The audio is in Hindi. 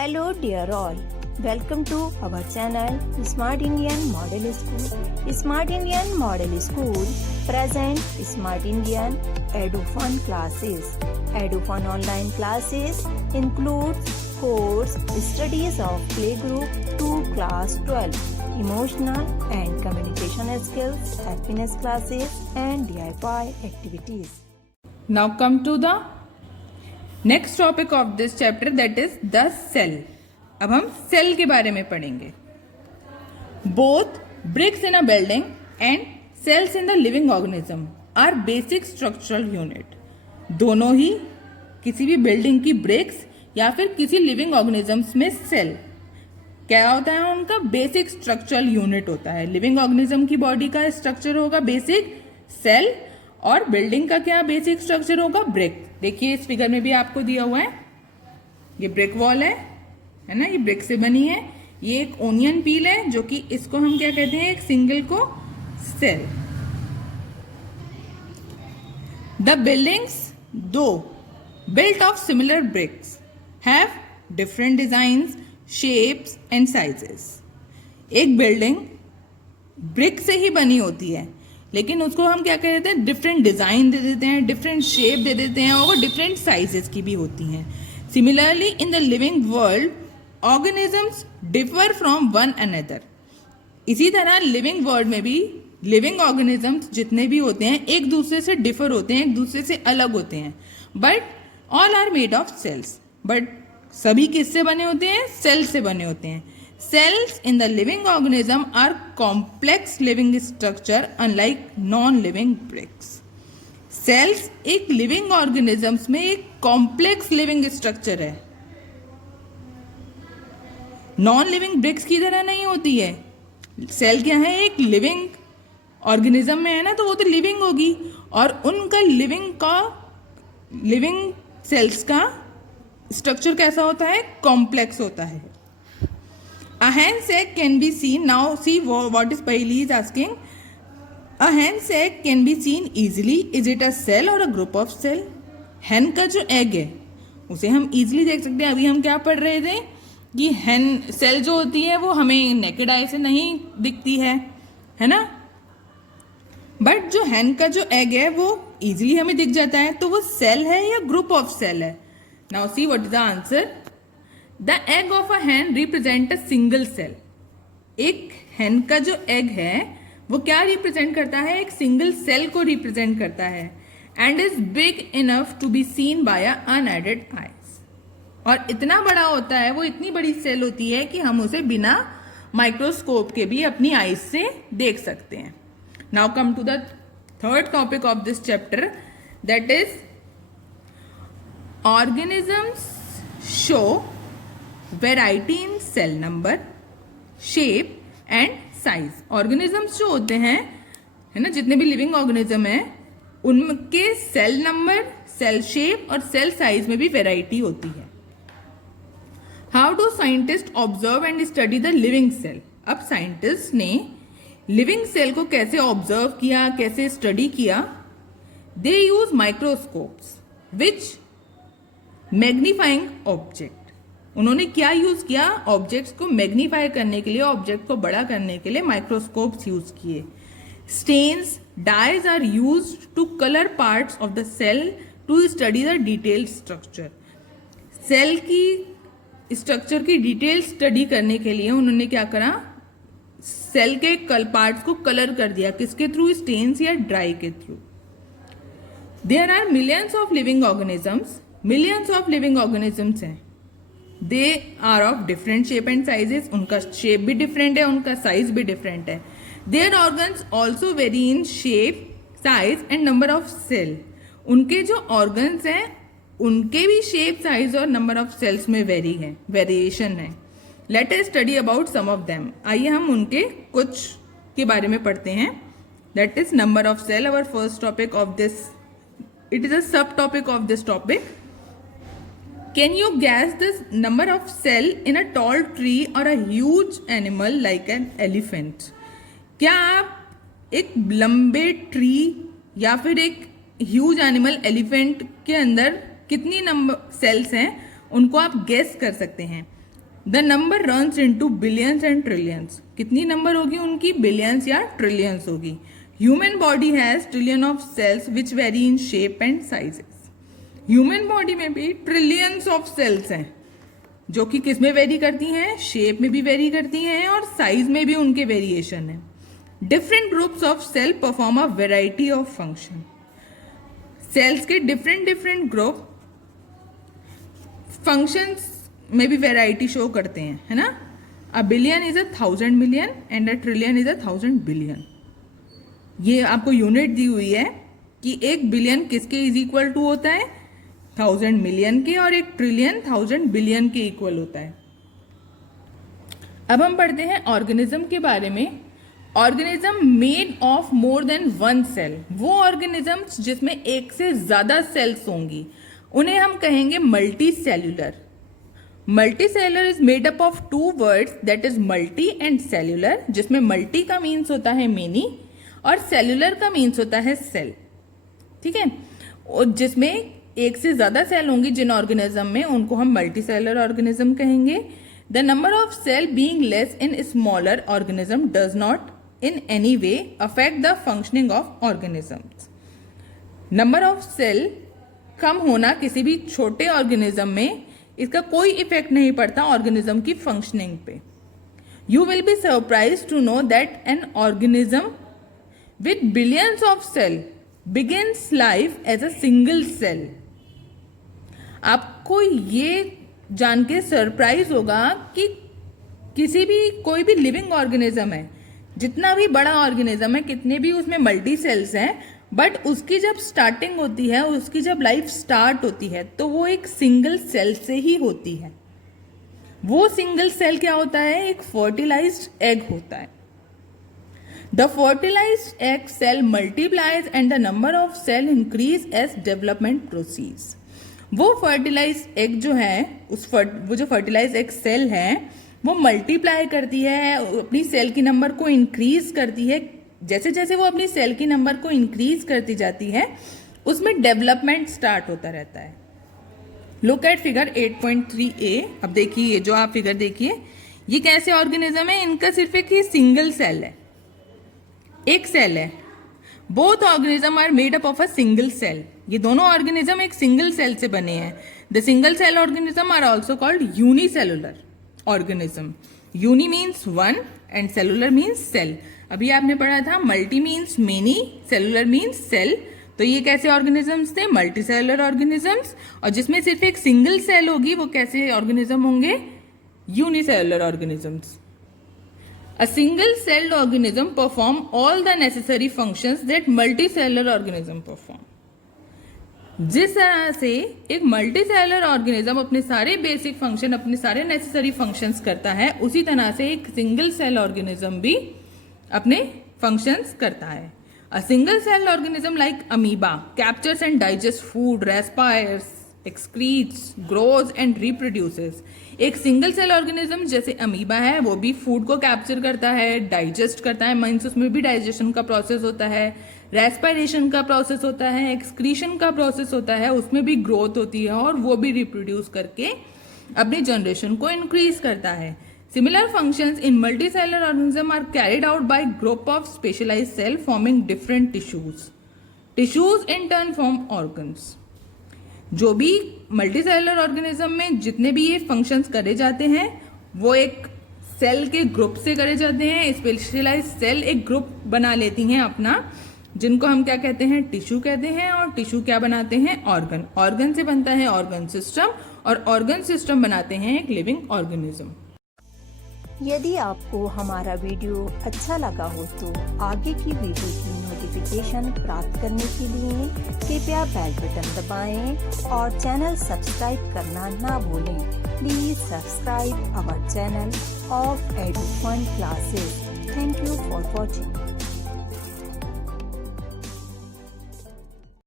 Hello dear all, welcome to our channel Smart Indian Model School. Smart Indian Model School present Smart Indian EduFun classes. EduFun online classes includes course studies of playgroup to class 12, emotional and communication skills, happiness classes and DIY activities. Now come to the next topic of this chapter that is the cell. अब हम सेल के बारे में पढ़ेंगे. Both bricks in a building and cells in the living organism are basic structural unit. दोनों ही किसी भी बिल्डिंग की ब्रिक्स या फिर किसी लिविंग ऑर्गेनिजम्स में सेल क्या होता है, उनका बेसिक स्ट्रक्चरल यूनिट होता है. लिविंग ऑर्गेनिज्म की बॉडी का स्ट्रक्चर होगा बेसिक सेल और बिल्डिंग का क्या बेसिक स्ट्रक्चर होगा ब्रिक. देखिए इस फिगर में भी आपको दिया हुआ है, ये ब्रिक वॉल है ना, ये ब्रिक से बनी है. ये एक ओनियन पील है जो कि इसको हम क्या कहते हैं, एक सिंगल को cell. The buildings though built of similar bricks have different designs, shapes and sizes. एक बिल्डिंग ब्रिक से ही बनी होती है लेकिन उसको हम क्या कहते हैं, डिफरेंट डिजाइन दे देते हैं, डिफरेंट शेप दे देते हैं और वो डिफरेंट साइजेस की भी होती हैं. Similarly in the living world organisms differ from one another. इसी तरह लिविंग वर्ल्ड में भी लिविंग ऑर्गेनिजम्स जितने भी होते हैं एक दूसरे से डिफर होते हैं, एक दूसरे से अलग होते हैं. But all are made of cells. But सभी किससे बने होते हैं, सेल से बने होते हैं. Cells in the living organism are complex living structure unlike non-living bricks. Cells एक living organisms में एक complex living structure है, non-living bricks की तरह नहीं होती है. Cell क्या है, एक living organism में है ना, तो वो तो living होगी और उनका living cells का structure कैसा होता है, complex होता है. A hen sac can be seen. Now see what is Paheli is asking. A hen sac can be seen easily. Is it a cell or a group of cell? hen का जो egg है उसे हम easily देख सकते हैं. अभी हम क्या पढ़ रहे थे कि hen cell जो होती है वो हमें naked eye से नहीं दिखती है ना. बट जो hen का जो egg है वो easily हमें दिख जाता है. तो वो cell है या group of cell है. Now see what is the answer. The egg of a hen represent a single cell. एक hen का जो एग है वो क्या रिप्रेजेंट करता है, एक सिंगल सेल को रिप्रेजेंट करता है. And is big enough to be seen by unaided eyes. और इतना बड़ा होता है, वो इतनी बड़ी सेल होती है कि हम उसे बिना माइक्रोस्कोप के भी अपनी आईज से देख सकते हैं. Now come to the third topic of this chapter that is organisms show variety in cell number, shape and size. Organisms जो होते हैं है ना, जितने भी लिविंग ऑर्गेनिज्म है उनके सेल नंबर, सेल शेप और सेल साइज में भी वेराइटी होती है. How do scientist observe and study the living cell. अब साइंटिस्ट ने लिविंग सेल को कैसे ऑब्जर्व किया, कैसे स्टडी किया. They use microscopes which magnifying object. उन्होंने क्या यूज किया, ऑब्जेक्ट्स को मैग्नीफाई करने के लिए, ऑब्जेक्ट को बड़ा करने के लिए माइक्रोस्कोप्स यूज किए. Stains, dyes are used to colour parts of the cell to study the detailed structure. Cell की स्ट्रक्चर की डिटेल स्टडी करने के लिए उन्होंने क्या करा, सेल के पार्ट्स को कलर कर दिया. किसके थ्रू, स्टेन्स या ड्राई के through. There are millions of living organisms. Millions of living organisms हैं. They are of different shape and sizes. उनका शेप भी डिफरेंट है, उनका साइज भी डिफरेंट है. Their organs also vary in shape, size and number of cell. उनके जो ऑर्गन्स हैं उनके भी शेप, साइज और नंबर ऑफ सेल्स में वेरिएशन है. Let us study about some of them. आइए हम उनके कुछ के बारे में पढ़ते हैं. That is number of cell, our first topic of this. It is a subtopic of this topic. Can you guess the number of cell in a tall tree or a huge animal like an elephant? क्या आप एक लंबे ट्री या फिर एक ह्यूज एनिमल एलिफेंट के अंदर कितनी नंबर सेल्स हैं उनको आप गेस कर सकते हैं. The number runs into billions and trillions, कितनी नंबर होगी उनकी, बिलियंस या ट्रिलियंस होगी। Human body has trillion of cells which very in shape and sizes, human body में भी ट्रिलियंस ऑफ सेल्स हैं जो कि किस में वेरी करती हैं, शेप में भी वेरी करती हैं और साइज में भी उनके वेरिएशन है। Different groups of cell perform a variety of function, cells के डिफरेंट डिफरेंट ग्रुप फंक्शंस में भी वेराइटी शो करते हैं, है ना। A billion is 1,000 million and a trillion is 1,000 billion. ये आपको यूनिट दी हुई है कि 1 बिलियन किसके इज इक्वल टू होता है, 1,000 मिलियन के, और 1 ट्रिलियन 1,000 बिलियन के इक्वल होता है। अब हम पढ़ते हैं ऑर्गेनिज्म के बारे में। Organism made of more than one cell, वो ऑर्गेनिजम्स जिसमें एक से ज्यादा सेल्स होंगी उन्हें हम कहेंगे multi cellular. Multi cellular is made up of 2 words, that is multi and cellular, जिसमें मल्टी का मीन्स होता है मेनी और सेल्यूलर का मीन्स होता है सेल, ठीक है। और जिसमें एक से ज्यादा सेल होंगी जिन ऑर्गेनिज्म में, उनको हम मल्टी सेल्यूलर ऑर्गेनिज्म कहेंगे। The number of cell being less in smaller organism does not in any way affect the functioning of organisms. Number of cell कम होना किसी भी छोटे ऑर्गेनिज्म में इसका कोई इफेक्ट नहीं पड़ता ऑर्गेनिज्म की फंक्शनिंग पे। You will be surprise to know that an organism with billions of cell begins life as a single cell. आपको ये जान के सरप्राइज होगा कि किसी भी कोई भी लिविंग ऑर्गेनिज्म है, जितना भी बड़ा ऑर्गेनिज्म है, कितने भी उसमें मल्टी सेल्स हैं, बट उसकी जब स्टार्टिंग होती है, उसकी जब लाइफ स्टार्ट होती है तो वो एक सिंगल सेल से ही होती है। वो सिंगल सेल क्या होता है, एक फर्टिलाइज्ड एग होता है। The fertilized egg cell multiplies and the number of cell increase as development proceeds. वो फर्टिलाइज्ड एग जो है, वो जो फर्टिलाइज्ड एग सेल है वो मल्टीप्लाई करती है, अपनी सेल की नंबर को इंक्रीज करती है। जैसे जैसे वो अपनी सेल की नंबर को इंक्रीज करती जाती है उसमें डेवलपमेंट स्टार्ट होता रहता है। Look at figure 8.3a। अब देखिए ये जो आप फिगर देखिए, ये कैसे ऑर्गेनिज्म है, इनका सिर्फ एक ही सिंगल सेल है, एक सेल है। Both organism are made up of a single cell, ये दोनों ऑर्गेनिज्म एक सिंगल सेल से बने हैं। The single cell organism are also called unicellular organism. Uni means one and cellular means cell. अभी आपने पढ़ा था multi means many, cellular means cell. तो ये कैसे ऑर्गेनिजम्स थे, मल्टी सेलुलर ऑर्गेनिजम्स। और जिसमें सिर्फ एक सिंगल सेल होगी वो कैसे ऑर्गेनिज्म होंगे, unicellular organisms. A single celled organism perform all the necessary functions that multi cellular organism perform. जिस तरह से एक मल्टी सेलुलर ऑर्गेनिज्म अपने सारे बेसिक फंक्शन, अपने सारे नेसेसरी फंक्शंस करता है, उसी तरह से एक सिंगल सेल ऑर्गेनिज्म भी अपने फंक्शंस करता है। A single cell organism like amoeba captures and digest food, respires, excretes, grows and reproduces. एक सिंगल सेल ऑर्गेनिज्म जैसे अमीबा है वो भी फूड को कैप्चर करता है, डाइजेस्ट करता है, मीन्स उसमें भी डाइजेशन का प्रोसेस होता है, रेस्पिरेशन का प्रोसेस होता है, एक्सक्रीशन का प्रोसेस होता है, उसमें भी ग्रोथ होती है और वो भी रिप्रोड्यूस करके अपनी जनरेशन को इंक्रीज करता है। Similar functions in multicellular organism are carried out by group of specialized cell forming different tissues. Tissues in turn form organs. जो भी मल्टीसेलुलर ऑर्गेनिज्म में जितने भी ये फंक्शंस करे जाते हैं वो एक सेल के ग्रुप से करे जाते हैं। स्पेशलाइज्ड सेल एक ग्रुप बना लेती हैं अपना, जिनको हम क्या कहते हैं, टिश्यू कहते हैं। और टिश्यू क्या बनाते हैं, ऑर्गन। ऑर्गन से बनता है ऑर्गन सिस्टम और ऑर्गन सिस्टम बनाते हैं एक लिविंग ऑर्गेनिज्म। यदि आपको हमारा वीडियो अच्छा लगा हो तो आगे की वीडियो की नोटिफिकेशन प्राप्त करने के लिए कृपया बेल बटन दबाएं और चैनल सब्सक्राइब करना ना भूलें। Please subscribe our channel of Edufun classes. Thank you for watching.